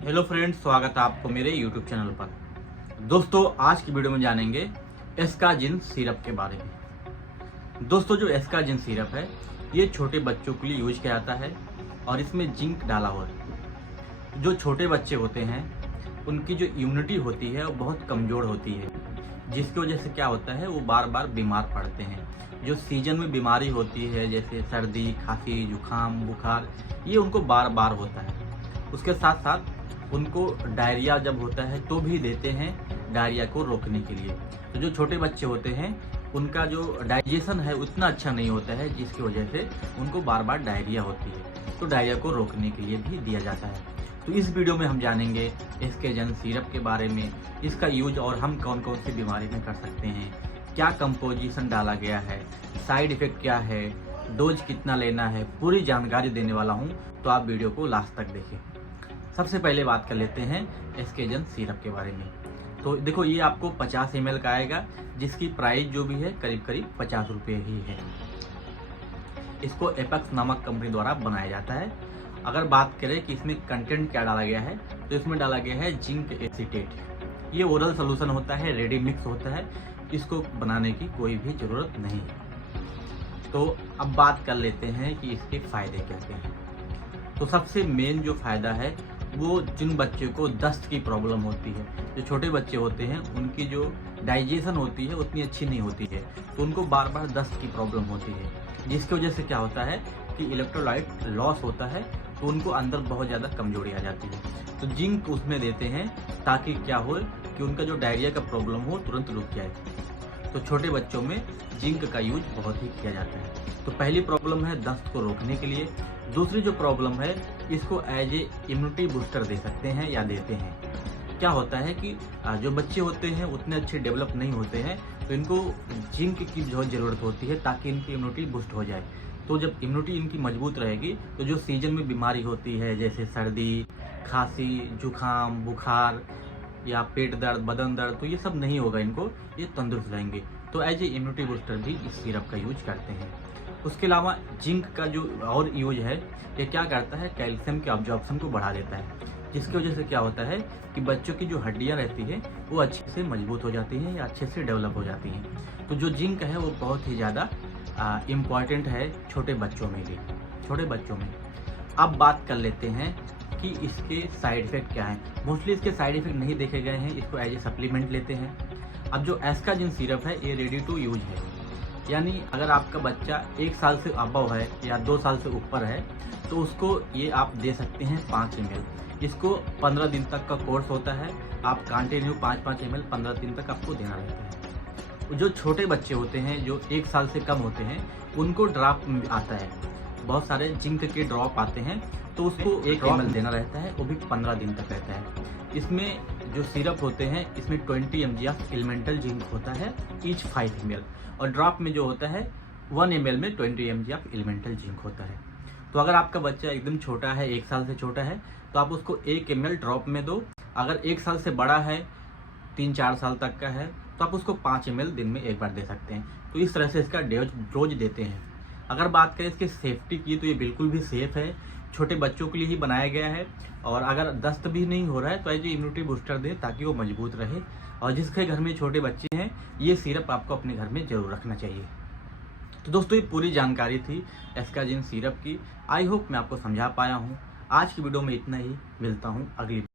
Hello friends, स्वागत है आपको मेरे यूट्यूब चैनल पर। दोस्तों, आज की वीडियो में जानेंगे एस्काजिन सिरप के बारे में। दोस्तों, जो एस्काजिन सिरप है ये छोटे बच्चों के लिए यूज किया जाता है और इसमें जिंक डाला हुआ है। जो छोटे बच्चे होते हैं उनकी जो इम्यूनिटी होती है वो बहुत कमज़ोर होती है, जिसकी वजह से क्या होता है वो बार बार बीमार पड़ते हैं। जो सीजन में बीमारी होती है जैसे सर्दी, खांसी, जुकाम, बुखार, ये उनको बार बार होता है। उसके साथ साथ उनको डायरिया जब होता है तो भी देते हैं, डायरिया को रोकने के लिए। तो जो छोटे बच्चे होते हैं उनका जो डाइजेशन है उतना अच्छा नहीं होता है, जिसकी वजह से उनको बार बार डायरिया होती है। तो डायरिया को रोकने के लिए भी दिया जाता है। तो इस वीडियो में हम जानेंगे एस्काजिन सिरप के बारे में, इसका यूज और हम कौन कौन सी बीमारी में कर सकते हैं, क्या कंपोजिशन डाला गया है, साइड इफेक्ट क्या है, डोज कितना लेना है, पूरी जानकारी देने वाला हूँ। तो आप वीडियो को लास्ट तक देखें। सबसे पहले बात कर लेते हैं एस्काजिन सिरप के बारे में। तो देखो, ये आपको 50 ml का आएगा, जिसकी प्राइस जो भी है करीब करीब 50 रुपये ही है। इसको एपेक्स नामक कंपनी द्वारा बनाया जाता है। अगर बात करें कि इसमें कंटेंट क्या डाला गया है, तो इसमें डाला गया है जिंक एसीटेट। ये ओरल सोल्यूशन होता है, रेडी मिक्स होता है, इसको बनाने की कोई भी ज़रूरत नहीं है। तो अब बात कर लेते हैं कि इसके फ़ायदे क्या क्या हैं। तो सबसे मेन जो फ़ायदा है वो जिन बच्चों को दस्त की प्रॉब्लम होती है, जो छोटे बच्चे होते हैं उनकी जो डाइजेशन होती है उतनी अच्छी नहीं होती है, तो उनको बार बार दस्त की प्रॉब्लम होती है, जिसकी वजह से क्या होता है कि इलेक्ट्रोलाइट लॉस होता है, तो उनको अंदर बहुत ज़्यादा कमजोरी आ जाती है। तो जिंक उसमें देते हैं ताकि क्या हो कि उनका जो डायरिया का प्रॉब्लम हो तुरंत रुक जाए। तो छोटे बच्चों में जिंक का यूज बहुत ही किया जाता है। तो पहली प्रॉब्लम है दस्त को रोकने के लिए। दूसरी जो प्रॉब्लम है, इसको एज ए इम्यूनिटी बूस्टर दे सकते हैं या देते हैं। क्या होता है कि जो बच्चे होते हैं उतने अच्छे डेवलप नहीं होते हैं, तो इनको जिंक की बहुत ज़रूरत होती है ताकि इनकी इम्यूनिटी बूस्ट हो जाए। तो जब इम्यूनिटी इनकी मजबूत रहेगी तो जो सीजन में बीमारी होती है जैसे सर्दी, खांसी, जुकाम, बुखार या पेट दर्द, बदन दर्द, तो ये सब नहीं होगा इनको, ये तंदुरुस्त रहेंगे। तो एज ए इम्यूनिटी बूस्टर भी इस सिरप का यूज करते हैं। उसके अलावा जिंक का जो और यूज है, ये क्या करता है, कैल्शियम के अब्जॉर्प्शन को बढ़ा देता है, जिसकी वजह से क्या होता है कि बच्चों की जो हड्डियां रहती है वो अच्छे से मजबूत हो जाती हैं या अच्छे से डेवलप हो जाती हैं। तो जो जिंक है वो बहुत ही ज़्यादा इम्पॉर्टेंट है छोटे बच्चों में भी, छोटे बच्चों में। अब बात कर लेते हैं कि इसके साइड इफ़ेक्ट क्या हैं। मोस्टली इसके साइड इफ़ेक्ट नहीं देखे गए हैं, इसको एज ए सप्लीमेंट लेते हैं। अब जो एस्काजिन सिरप है ये रेडी टू यूज है, यानी अगर आपका बच्चा 1 साल से अबव है या 2 साल से ऊपर है तो उसको ये आप दे सकते हैं 5 ml। इसको 15 दिन तक का कोर्स होता है, आप कंटिन्यू 5-5 ml 15 दिन तक आपको देना रहता है। जो छोटे बच्चे होते हैं जो 1 साल से कम होते हैं उनको ड्रॉप आता है, बहुत सारे जिंक के ड्रॉप आते हैं, तो उसको 1 ml देना रहता है, वो भी 15 दिन तक रहता है। इसमें जो सिरप होते हैं इसमें 20 mg ऑफ एलिमेंटल जिंक होता है ईच 5 ml, और ड्रॉप में जो होता है 1 ml में 20 mg ऑफ एलिमेंटल जिंक होता है। तो अगर आपका बच्चा एकदम छोटा है, 1 साल से छोटा है, तो आप उसको 1 ml ड्रॉप में दो। अगर 1 साल से बड़ा है, 3-4 साल तक का है, तो आप उसको 5 ml दिन में एक बार दे सकते हैं। तो इस तरह से इसका डोज देते हैं। अगर बात करें इसकी सेफ्टी की, तो ये बिल्कुल भी सेफ़ है, छोटे बच्चों के लिए ही बनाया गया है। और अगर दस्त भी नहीं हो रहा है तो एज इम्यूनिटी बूस्टर दें ताकि वो मजबूत रहे। और जिसके घर में छोटे बच्चे हैं, ये सिरप आपको अपने घर में ज़रूर रखना चाहिए। तो दोस्तों, ये पूरी जानकारी थी एस्काजिन सिरप की। आई होप मैं आपको समझा पाया हूँ। आज की वीडियो में इतना ही, मिलता हूँ अगली